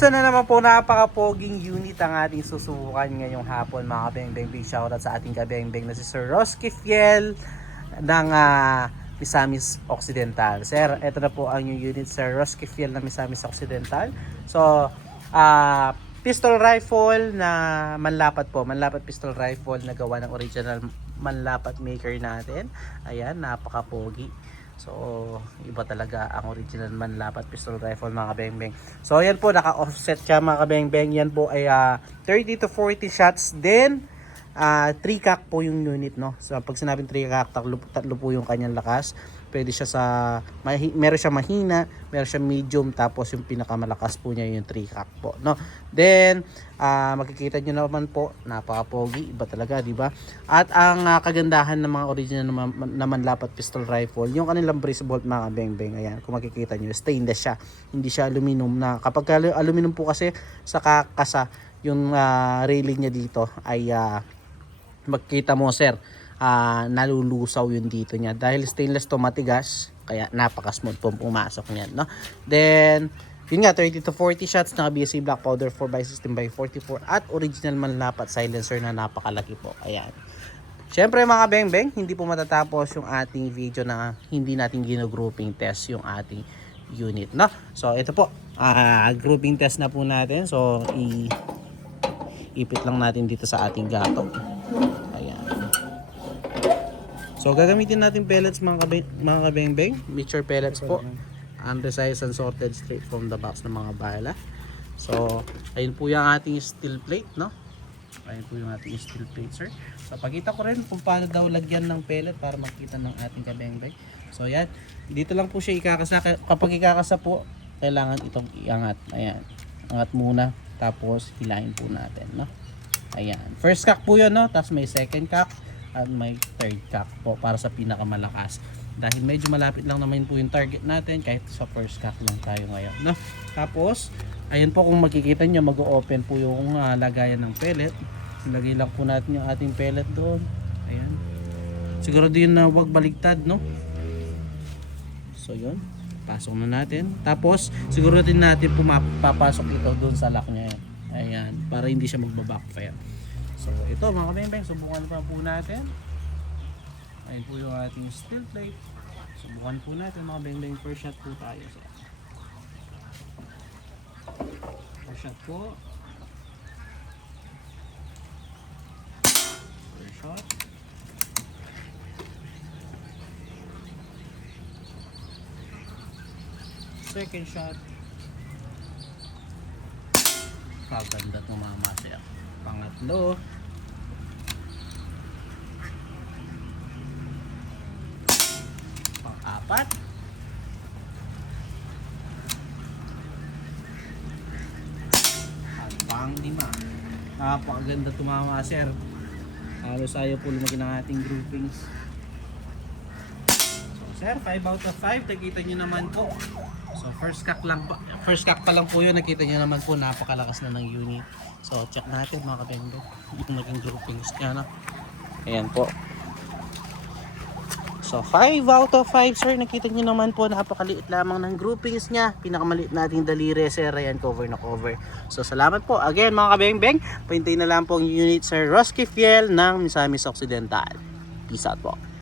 So na naman po, napaka-poging unit ang ating susubukan ngayong hapon mga kabeng-beng. Big shoutout sa ating kabeng-beng na si Sir Roski Fiel ng Misamis Occidental. Sir, ito na po ang yung unit Sir Roski Fiel ng Misamis Occidental. So, pistol rifle na manlapat po. Manlapat pistol rifle na gawa ng original manlapat maker natin. Ayan, napaka-pogi. So, iba talaga ang original manlapat pistol rifle mga kabeng-beng. So, ayan po, naka-offset siya mga kabeng-beng. Yan po ay 30 to 40 shots. Then, 3 cock po yung unit, no? So, pag sinabing 3 cock, tatlo po yung kanyang lakas. Pwede siya sa, meron siya mahina, meron siya medium, tapos yung pinakamalakas po niya yung 3 cock po, no? Then, makikita nyo naman po, napaka-pogi, iba talaga, di ba? At ang kagandahan ng mga original na manlapat pistol rifle, yung kanilang brace bolt mga beng-beng, ayan, kung makikita nyo, stainless siya, hindi siya aluminum na. Kapag aluminum po kasi sa kakasa, yung railing niya dito ay makikita mo sir, nalulusaw yun dito niya dahil stainless to, matigas, kaya napaka-smooth po pumasok niyan, no? Then yun nga, 30 to 40 shots, naka BSC black powder 4x16x44 at original manlapat silencer na napakalaki po. Ayan. Syempre mga beng-beng, hindi po matatapos yung ating video na hindi natin gino-grouping test yung ating unit, no? So ito po, grouping test na po natin. So ipit lang natin dito sa ating gato. Ayan. So gagamitin natin pellets mga kabeng-beng, mixture pellets po. Undersized and sorted straight from the box ng mga bala. So ayun po yung ating steel plate, no? Ayun po yung ating steel plate, sir. So pakita ko rin kung paano daw lagyan ng pellet para makita ng ating kabeng-beng. So yan, dito lang po siya ikakasa. Kapag ikakasa po, kailangan itong iangat. Ayan, angat muna, tapos hilahin po natin, no? Ayan, first cock po yun, no? Tapos may second cock at may third cock po para sa pinakamalakas. Dahil medyo malapit lang naman po yung target natin, kahit sa first cock lang tayo ngayon, no? Tapos ayun po, kung makikita nyo, mag-open po yung lagayan ng pellet. Lagay lang po natin yung ating pellet doon. Ayan, siguro din na wag baligtad, no? So yun, pasok na natin. Tapos siguro din natin papasok ito doon sa lock niya. Ayan, para hindi siya magbabackfire. So ito mga kabeng-beng, subukan pa po natin. Ayun po yung ating steel plate. Subukan po natin mga beng-beng. First shot po tayo. First shot po. First shot. Second shot. Kaganda tumama siya. Pangatlo. Pang-apat. At pang-lima. Napakaganda tumama, sir. Halos ayaw po lumaki ng ating groupings. So sir, 5 out of 5. Nakita nyo naman po. So first cock pa lang po yun. Nakita nyo naman po, napakalakas na ng unit. So check natin mga kabeng-beng yung naging groupings niya, no? Ayan po. So 5 out of 5 sir. Nakita nyo naman po, napakaliit lamang ng groupings niya. Pinakamaliit nating daliri, sir. Ayan, cover na cover. So salamat po again mga kabeng-beng. Pahintayin na lang po ang unit Sir Roski Fiel ng Misamis Occidental. Peace out po.